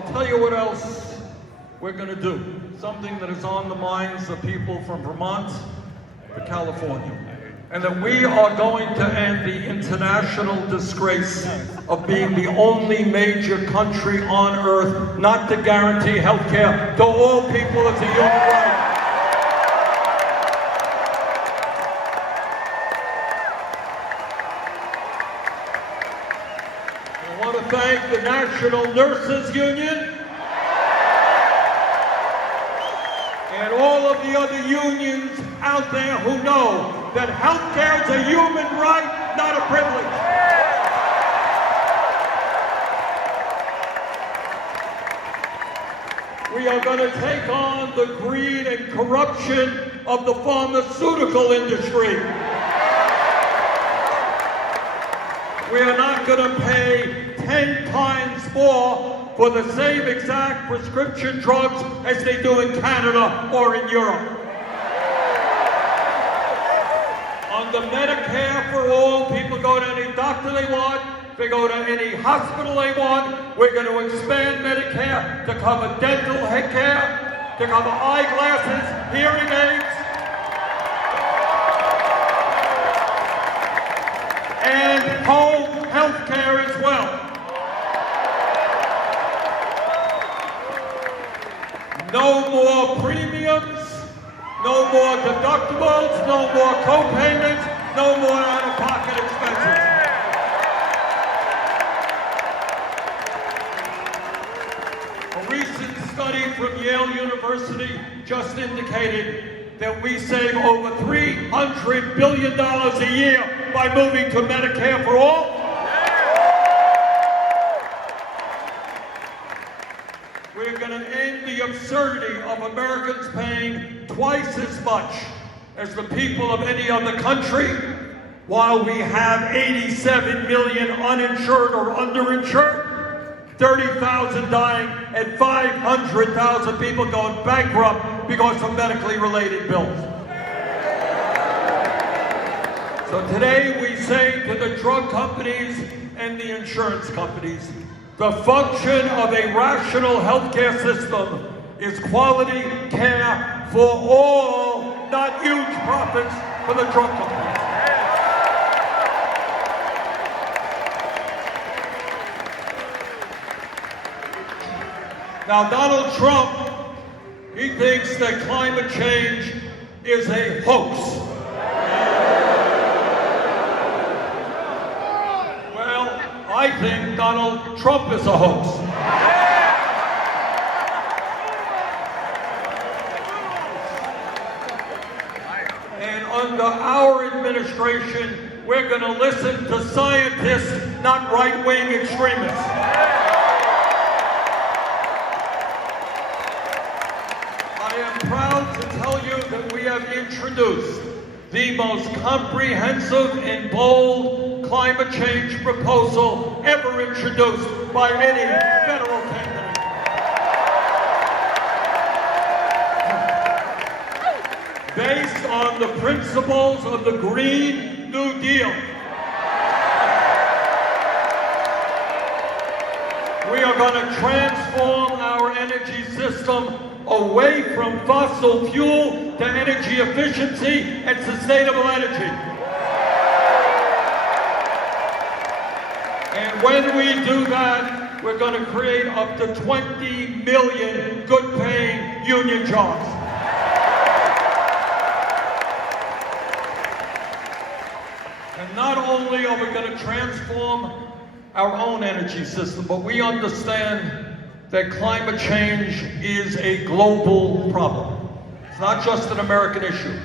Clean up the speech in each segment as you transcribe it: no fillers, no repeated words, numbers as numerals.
I'll tell you what else we're going to do. Something that is on the minds of people from Vermont to California. And that we are going to end the international disgrace of being the only major country on earth not to guarantee health care to all people as a human right. I want to thank the National Nurses Union and all of the other unions out there who know that health care is a human right, not a privilege. We are going to take on the greed and corruption of the pharmaceutical industry. We are not going to pay 10 times more for the same exact prescription drugs as they do in Canada or in Europe. Under Medicare for all, people go to any doctor they want, they go to any hospital they want. We're going to expand Medicare to cover dental care, to cover eyeglasses, hearing aids, and home health care as well. No more premiums, no more deductibles, no more co-payments, no more out-of-pocket expenses. A recent study from Yale University just indicated that we save over $300 billion a year by moving to Medicare for all. We're going to end the absurdity of Americans paying twice as much as the people of any other country, while we have 87 million uninsured or underinsured, 30,000 dying, and 500,000 people going bankrupt because of medically related bills. So today we say to the drug companies and the insurance companies, the function of a rational healthcare system is quality care for all, not huge profits for the drug companies. Now, Donald Trump, he thinks that climate change is a hoax. Well, I think Donald Trump is a hoax. And under our administration, we're going to listen to scientists, not right-wing extremists. I am proud to tell you that we have introduced the most comprehensive and bold climate change proposal ever introduced by any federal candidate. Based on the principles of the Green New Deal. We are going to transform our energy system away from fossil fuel to energy efficiency and sustainable energy. And when we do that, we're going to create up to 20 million good-paying union jobs. And not only are we going to transform our own energy system, but we understand that climate change is a global problem. It's not just an American issue.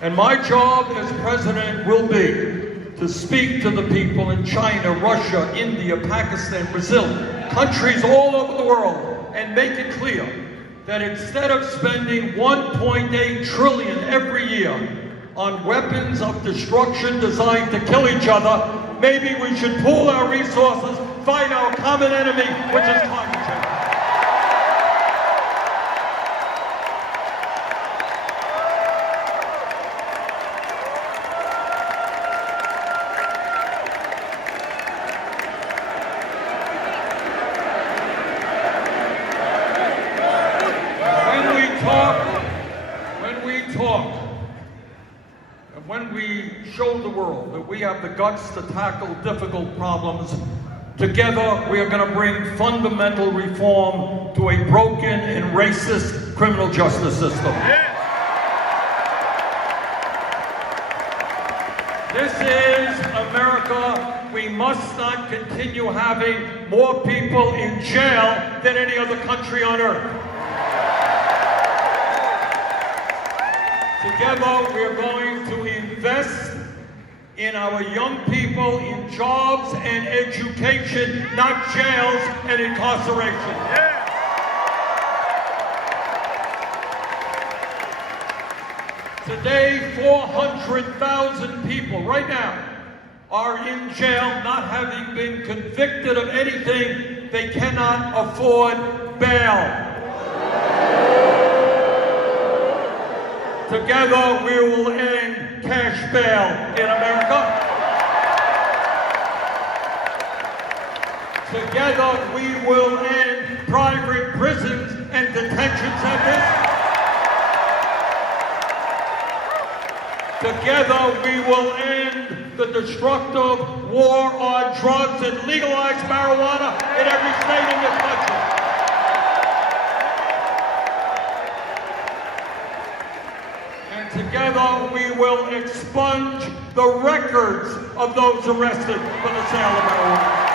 And my job as president will be to speak to the people in China, Russia, India, Pakistan, Brazil, countries all over the world, and make it clear that instead of spending $1.8 trillion every year on weapons of destruction designed to kill each other, maybe we should pool our resources, fight our common enemy, which is climate change. show the world that we have the guts to tackle difficult problems. Together, we are going to bring fundamental reform to a broken and racist criminal justice system. This is America. We must not continue having more people in jail than any other country on earth. Together, we are going to invest in our young people, in jobs and education, not jails and incarceration. Today, 400,000 people right now are in jail not having been convicted of anything. They cannot afford bail. Together, we will end cash bail in America. Together, we will end private prisons and detention centers. Together, we will end the destructive war on drugs and legalize marijuana in every state in this country. And together, we will expunge the records of those arrested for the sale of marijuana.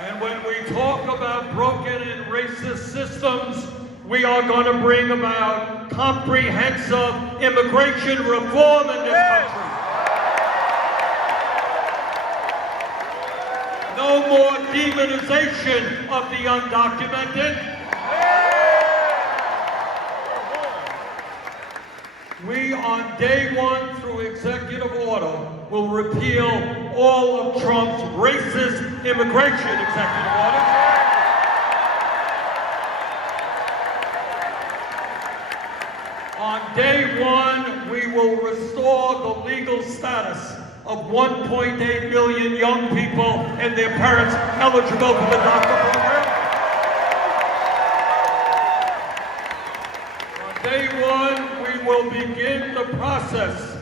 And when we talk about broken and racist systems, we are going to bring about comprehensive immigration reform in this country. No more demonization of the undocumented. We, on day one, through executive order, will repeal all of Trump's racist immigration executive orders. On day one, we will restore the legal status of 1.8 million young people and their parents eligible for the DACA program. On day one, we will begin the process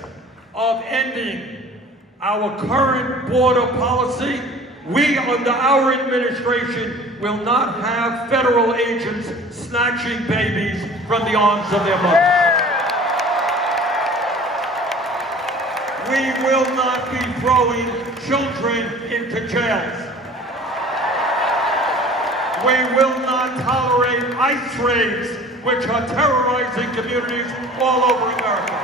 of ending our current border policy. We, under our administration, will not have federal agents snatching babies from the arms of their mothers. We will not be throwing children into jails. We will not tolerate ICE raids, which are terrorizing communities all over America.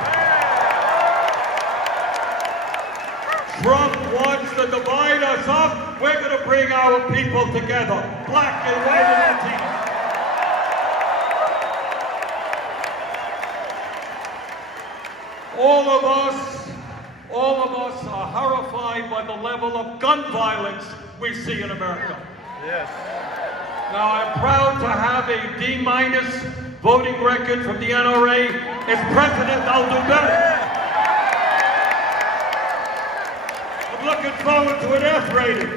Trump wants to divide us up. We're going to bring our people together, black and white and Latino. All of us are horrified by the level of gun violence we see in America. Yes. Now, I'm proud to have a D- voting record from the NRA. As president, I'll do better. I'm looking forward to an F rating.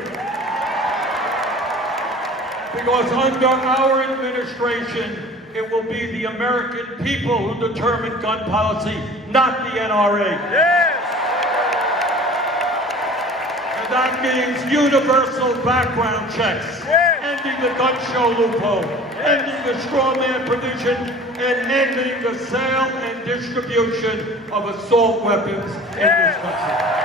Because under our administration, it will be the American people who determine gun policy, not the NRA. Yes. And that means universal background checks, ending the gun show loophole, ending the straw man provision, and ending the sale and distribution of assault weapons in this country.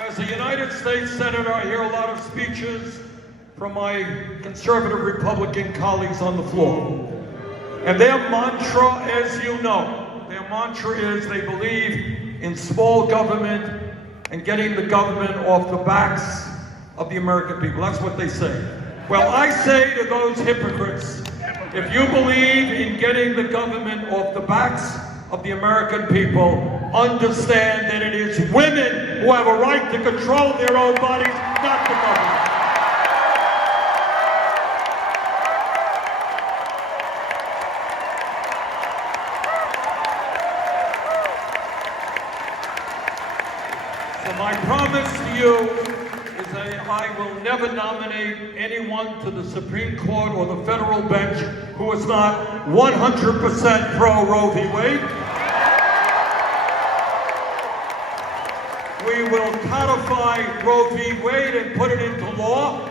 As a United States Senator, I hear a lot of speeches from my conservative Republican colleagues on the floor. And their mantra, as you know, their mantra is they believe in small government and getting the government off the backs of the American people. That's what they say. Well, I say to those hypocrites, if you believe in getting the government off the backs of the American people, understand that it is women who have a right to control their own bodies, not the government. So my promise to you is say I will never nominate anyone to the Supreme Court or the federal bench who is not 100% pro Roe v. Wade. We will codify Roe v. Wade and put it into law.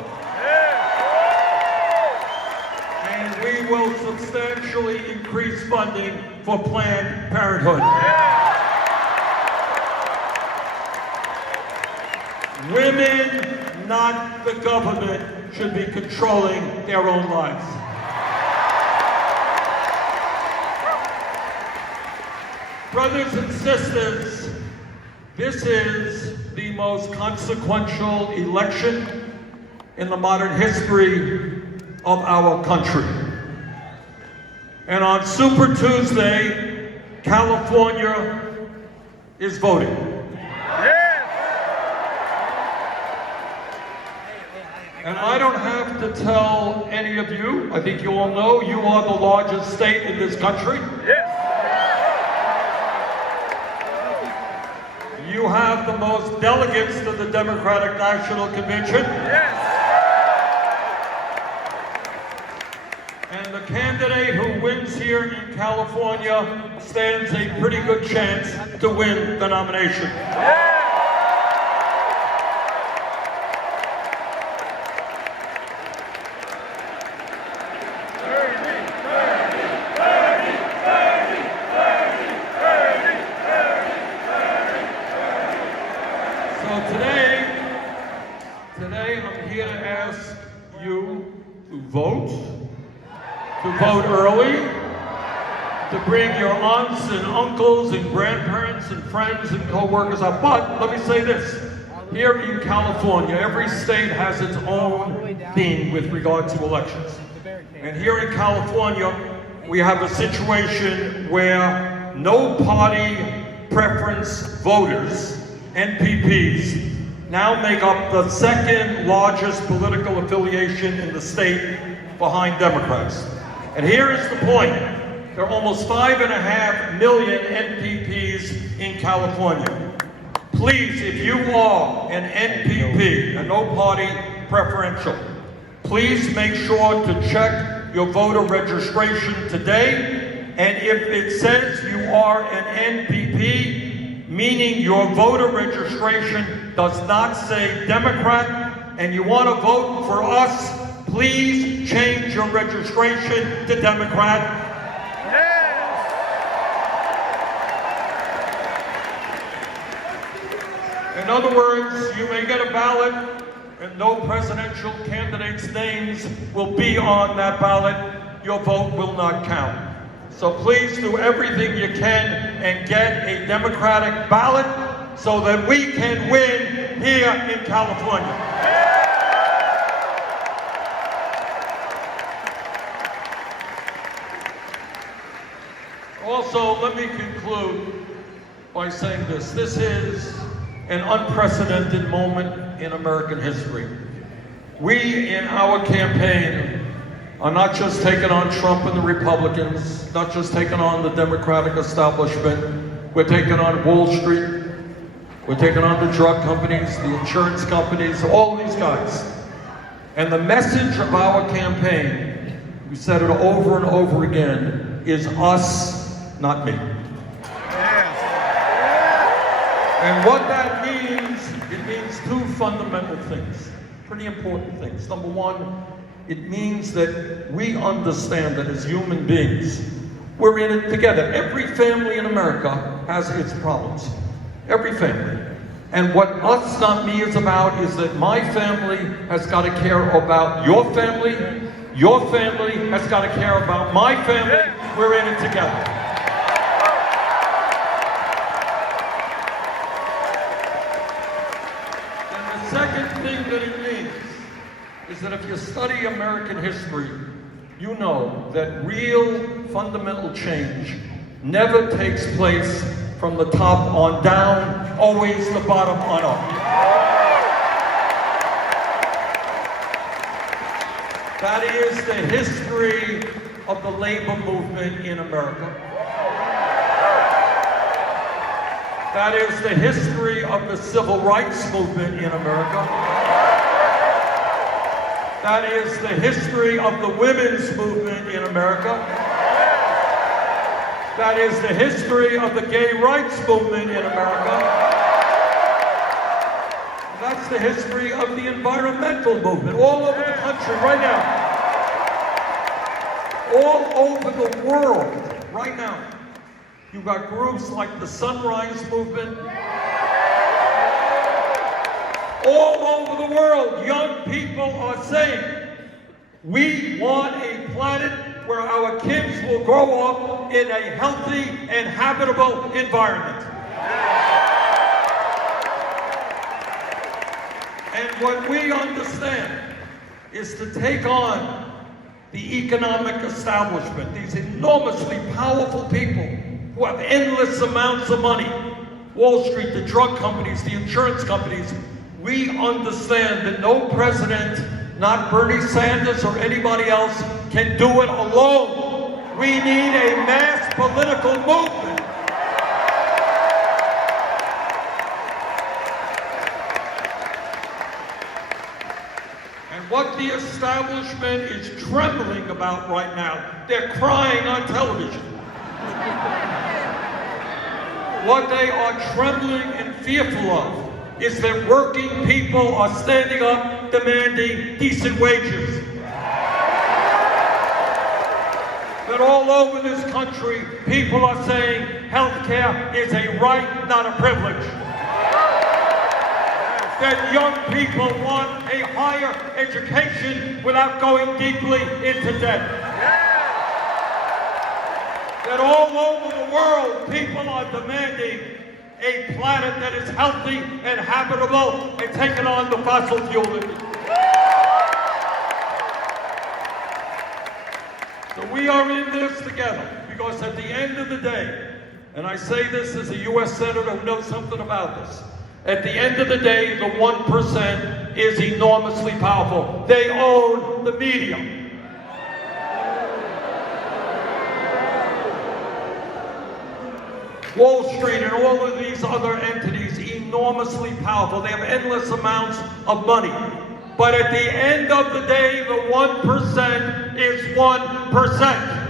And we will substantially increase funding for Planned Parenthood. Women, not the government, should be controlling their own lives. Brothers and sisters, this is the most consequential election in the modern history of our country. And on Super Tuesday, California is voting. And I don't have to tell any of you, I think you all know, you are the largest state in this country. You have the most delegates to the Democratic National Convention. And the candidate who wins here in California stands a pretty good chance to win the nomination. Today I'm here to ask you to vote early, to bring your aunts and uncles and grandparents and friends and co-workers up. But let me say this, here in California, every state has its own theme with regard to elections. And here in California, we have a situation where no party preference voters, NPPs, now make up the second largest political affiliation in the state behind Democrats. And here is the point. There are almost 5.5 million NPPs in California. Please, if you are an NPP, a no party preferential, please make sure to check your voter registration today. And if it says you are an NPP, meaning your voter registration does not say Democrat, and you want to vote for us, please change your registration to Democrat. In other words, you may get a ballot and no presidential candidates' names will be on that ballot. Your vote will not count. So please do everything you can and get a Democratic ballot so that we can win here in California. Also, let me conclude by saying this. This is an unprecedented moment in American history. We, in our campaign, are not just taking on Trump and the Republicans, not just taking on the Democratic establishment. We're taking on Wall Street. We're taking on the drug companies, the insurance companies, all these guys. And the message of our campaign, we said it over and over again, is us, not me. And what that means, it means two fundamental things, pretty important things. Number one, it means that we understand that as human beings, we're in it together. Every family in America has its problems. Every family. And what us, not me is about is that my family has got to care about your family has got to care about my family. We're in it together. And the second thing that it means is that if you study American history, you know that real fundamental change never takes place from the top on down, always the bottom on up. That is the history of the labor movement in America. That is the history of the civil rights movement in America. That is the history of the women's movement in America. That is the history of the gay rights movement in America. That's the history of the environmental movement all over the country right now. All over the world right now. You've got groups like the Sunrise Movement. All over the world, young people are saying, we want a planet where our kids will grow up in a healthy and habitable environment. And what we understand is to take on the economic establishment, these enormously powerful people who have endless amounts of money, Wall Street, the drug companies, the insurance companies. We understand that no president, not Bernie Sanders or anybody else, can do it alone. We need a mass political movement. And what the establishment is trembling about right now, they're crying on television. What they are trembling and fearful of is that working people are standing up demanding decent wages. That all over this country, people are saying health care is a right, not a privilege. That young people want a higher education without going deeply into debt. That all over the world, people are demanding a planet that is healthy and habitable and taking on the fossil fuel industry. So we are in this together because at the end of the day, and I say this as a U.S. Senator who knows something about this, at the end of the day, the 1% is enormously powerful. They own the media. Wall Street and all of these other entities, enormously powerful. They have endless amounts of money. But at the end of the day, the 1% is 1%.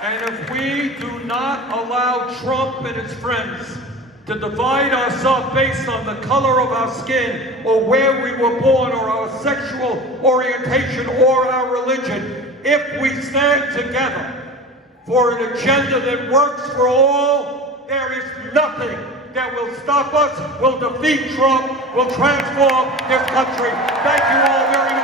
And if we do not allow Trump and his friends to divide us up based on the color of our skin or where we were born or our sexual orientation or our religion, if we stand together for an agenda that works for all, there is nothing that will stop us, will defeat Trump, will transform this country. Thank you all very much.